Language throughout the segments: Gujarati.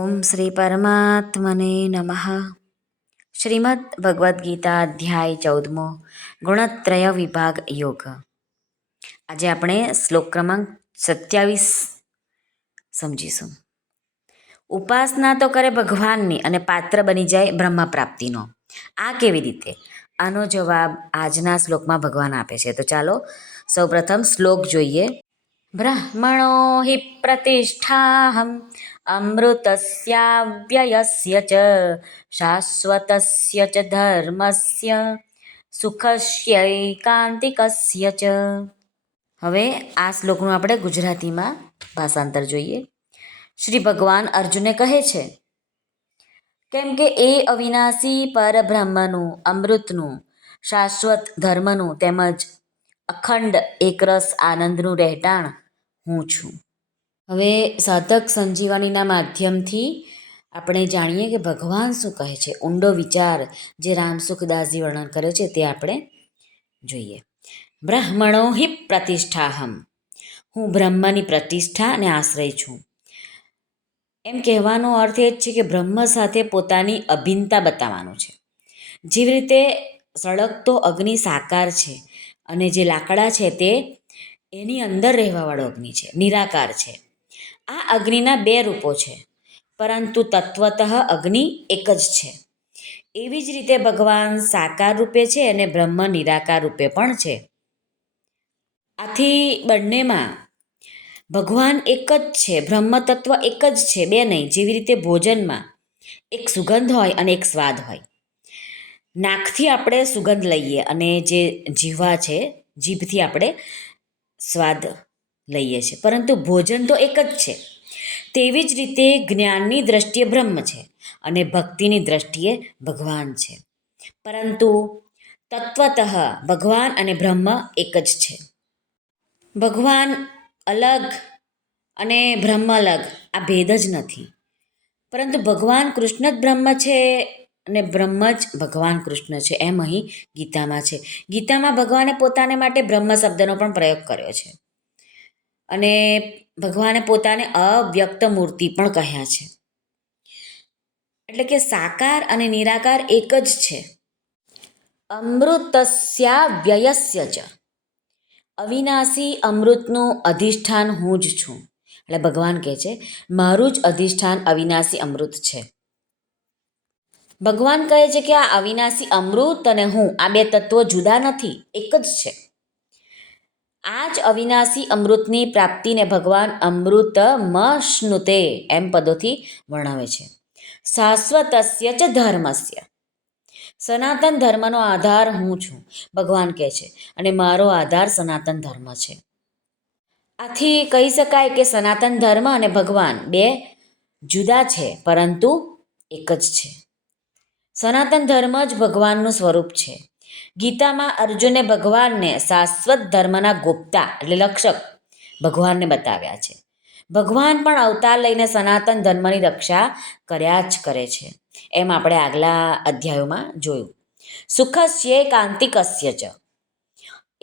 ઓમ શ્રી પરમાત્મને નમઃ. શ્રીમદ ભગવદ્ ગીતા અધ્યાય 14 ગુણત્રય વિભાગ યોગ. આજે આપણે શ્લોક ક્રમાંક 27 સમજીશું. ઉપાસના તો કરે ભગવાનની અને પાત્ર બની જાય બ્રહ્મ પ્રાપ્તિનો. આ કેવી રીતે? આનો જવાબ આજના શ્લોકમાં ભગવાન આપે છે. તો ચાલો સૌપ્રથમ શ્લોક જોઈએ. બ્રહ્મણો હિ પ્રતિષ્ઠાહમ અમૃતસ્યાવ્યયસ્ય ચ શાશ્વતસ્ય ચ ધર્મસ્ય સુખસ્યૈકાંતિકસ્ય ચ. હવે આ શ્લોકનું આપણે ગુજરાતીમાં ભાષાંતર જોઈએ. શ્રી ભગવાન અર્જુનને કહે છે કેમ કે એ અવિનાશી પરબ્રહ્મનું, અમૃતનું, શાશ્વત ધર્મનું તેમજ અખંડ એકરસ આનંદનું રહેઠાણ હું છું. હવે સાધક સંજીવનીના માધ્યમથી આપણે જાણીએ કે ભગવાન શું કહે છે. ઊંડો વિચાર જે રામસુખદાસજી વર્ણન કરે છે તે આપણે જોઈએ. બ્રહ્મણો હિ પ્રતિષ્ઠાહમ, હું બ્રહ્મની પ્રતિષ્ઠા અને આશ્રય છું. એમ કહેવાનો અર્થ એ જ છે કે બ્રહ્મ સાથે પોતાની અભિન્નતા બતાવવાનું છે. જેવી રીતે સળગતો અગ્નિ સાકાર છે અને જે લાકડા છે તે એની અંદર રહેવાવાળો અગ્નિ છે, નિરાકાર છે. આ અગ્નિના બે રૂપો છે, પરંતુ તત્વતઃ અગ્નિ એક જ છે. એવી જ રીતે ભગવાન સાકાર રૂપે છે અને બ્રહ્મ નિરાકાર રૂપે પણ છે. આથી બંનેમાં ભગવાન એક જ છે, બ્રહ્મ તત્વ એક જ છે, બે નહીં. જેવી રીતે ભોજનમાં એક સુગંધ હોય અને એક સ્વાદ હોય. નાકથી આપણે સુગંધ લઈએ અને જે જીહવા છે, જીભથી આપણે સ્વાદ લઈએ છીએ, પરંતુ ભોજન તો એક જ છે. તેવી જ રીતે જ્ઞાનની દ્રષ્ટિએ બ્રહ્મ છે અને ભક્તિની દ્રષ્ટિએ ભગવાન છે, પરંતુ તત્વતઃ ભગવાન અને બ્રહ્મ એક જ છે. ભગવાન અલગ અને બ્રહ્મ અલગ, આ ભેદ જ નથી. પરંતુ ભગવાન કૃષ્ણ જ બ્રહ્મ છે અને બ્રહ્મ જ ભગવાન કૃષ્ણ છે, એમ અહીં ગીતામાં છે. ગીતામાં ભગવાને પોતાને માટે બ્રહ્મ શબ્દનો પણ પ્રયોગ કર્યો છે અને ભગવાને પોતાને અવ્યક્ત મૂર્તિ પણ કહ્યા છે. એટલે કે સાકાર અને નિરાકાર એક જ છે. અમૃતસ્યાવ્યયસ્ય ચ, અવિનાશી અમૃતનું અધિષ્ઠાન હું જ છું. એટલે ભગવાન કહે છે મારું જ અધિષ્ઠાન અવિનાશી અમૃત છે. ભગવાન કહે છે કે આ અવિનાશી અમૃત અને હું, આ બે તત્વો જુદા નથી, એક જ છે. આ જ અવિનાશી અમૃતની પ્રાપ્તિને ભગવાન અમૃતમશ્નુતે એમ પદોથી વર્ણવે છે. શાશ્વતસ્ય ચ ધર્મસ્ય, સનાતન ધર્મનો આધાર હું છું, ભગવાન કહે છે, અને મારો આધાર સનાતન ધર્મ છે. આથી કહી શકાય કે સનાતન ધર્મ અને ભગવાન બે જુદા છે, પરંતુ એક જ છે. સનાતન ધર્મ જ ભગવાનનું સ્વરૂપ છે. ગીતામાં અર્જુને ભગવાનને શાશ્વત ધર્મના ગુપ્તા એટલે લક્ષક ભગવાનને બતાવ્યા છે. ભગવાન પણ અવતાર લઈને સનાતન ધર્મની રક્ષા કર્યા જ કરે છે, એમ આપણે આગલા અધ્યાયોમાં જોયું. સુખસ્ય એકાંતિકસ્ય ચ,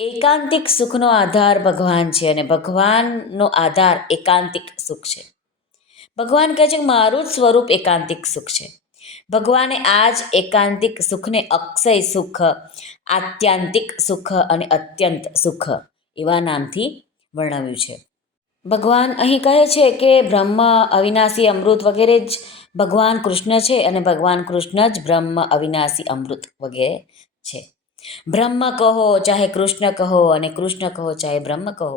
એકાંતિક સુખનો આધાર ભગવાન છે અને ભગવાનનો આધાર એકાંતિક સુખ છે. ભગવાન કહે છે કે મારું જ સ્વરૂપ એકાંતિક સુખ છે. ભગવાને આ જ એકાંતિક સુખને અક્ષય સુખ, આત્યંતિક સુખ અને અત્યંત સુખ એવા નામથી વર્ણવ્યું છે. ભગવાન અહીં કહે છે કે બ્રહ્મ, અવિનાશી અમૃત વગેરે જ ભગવાન કૃષ્ણ છે અને ભગવાન કૃષ્ણ જ બ્રહ્મ, અવિનાશી અમૃત વગેરે છે. બ્રહ્મ કહો ચાહે કૃષ્ણ કહો અને કૃષ્ણ કહો ચાહે બ્રહ્મ કહો,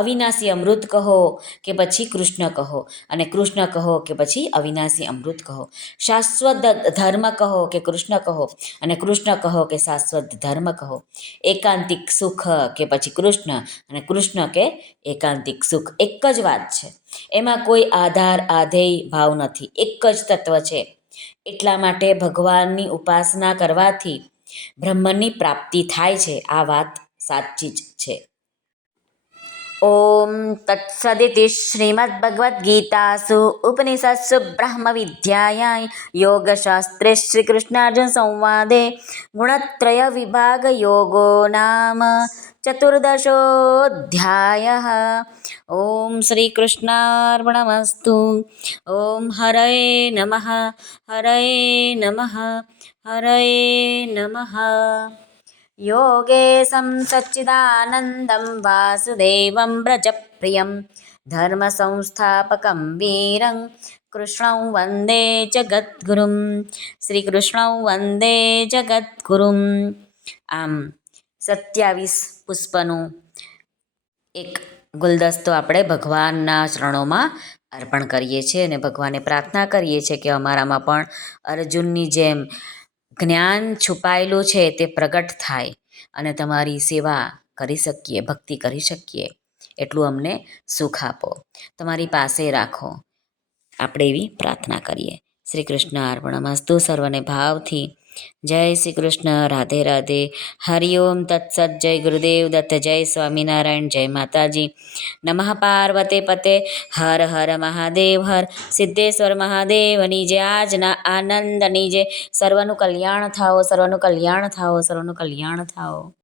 અવિનાશી અમૃત કહો કે પછી કૃષ્ણ કહો અને કૃષ્ણ કહો કે પછી અવિનાશી અમૃત કહો, શાશ્વત ધર્મ કહો કે કૃષ્ણ કહો અને કૃષ્ણ કહો કે શાશ્વત ધર્મ કહો, એકાંતિક સુખ કે પછી કૃષ્ણ અને કૃષ્ણ કે એકાંતિક સુખ, એક જ વાત છે. એમાં કોઈ આધાર આધેય ભાવ નથી, એક જ તત્વ છે. એટલા માટે ભગવાનની ઉપાસના કરવાથી બ્રહ્મની પ્રાપ્તિ થાય છે. આ વાત સાચી જ છે. ઓમ તત્સદિતિ શ્રીમદ્ભગવદ્ગીતાસુ ઉપનિષત્સુ બ્રહ્મ વિદ્યાયાં યોગશાસ્ત્રે શ્રીકૃષ્ણાર્જુન સંવાદે ગુણત્રય વિભાગ યોગો નામ ચતુર્દશોऽધ્યાયઃ. ઓમ શ્રી કૃષ્ણાર્પણમસ્તુ. ઓમ હરયે નમઃ. હરયે નમઃ. હરયે નમઃ. યોગેશં સચ્ચિદાનંદં વાસુદેવં વ્રજપ્રિયં ધર્મસંસ્થાપકં વીરં કૃષ્ણં વંદે જગદ્ગુરું. શ્રી કૃષ્ણં વંદે જગદ્ગુરું. આમ 27 પુષ્પનું એક ગુલદસ્તો આપણે ભગવાનના ચરણોમાં અર્પણ કરીએ છીએ અને ભગવાનને પ્રાર્થના કરીએ છીએ કે અમારામાં પણ અર્જુનની જેમ જ્ઞાન છુપાયેલું છે તે પ્રગટ થાય અને તમારી સેવા કરી શકીએ, ભક્તિ કરી શકીએ, એટલું અમને સુખ આપો, તમારી પાસે રાખો. આપણે એવી પ્રાર્થના કરીએ. શ્રી કૃષ્ણ અર્પણમસ્તુ. સર્વને ભાવથી જય શ્રી કૃષ્ણ. રાધે રાધે. હરિઓમ તત્સત. જય ગુરુદેવ દત્ત. જય સ્વામિનારાયણ. જય માતાજી. નમઃ પાર્વતે પતે. હર હર મહાદેવ. હર સિદ્ધેશ્વર મહાદેવની જય. આજના આનંદની જય. સર્વનું કલ્યાણ થાઓ, સર્વનું કલ્યાણ થાઓ, સર્વનું કલ્યાણ થાઓ.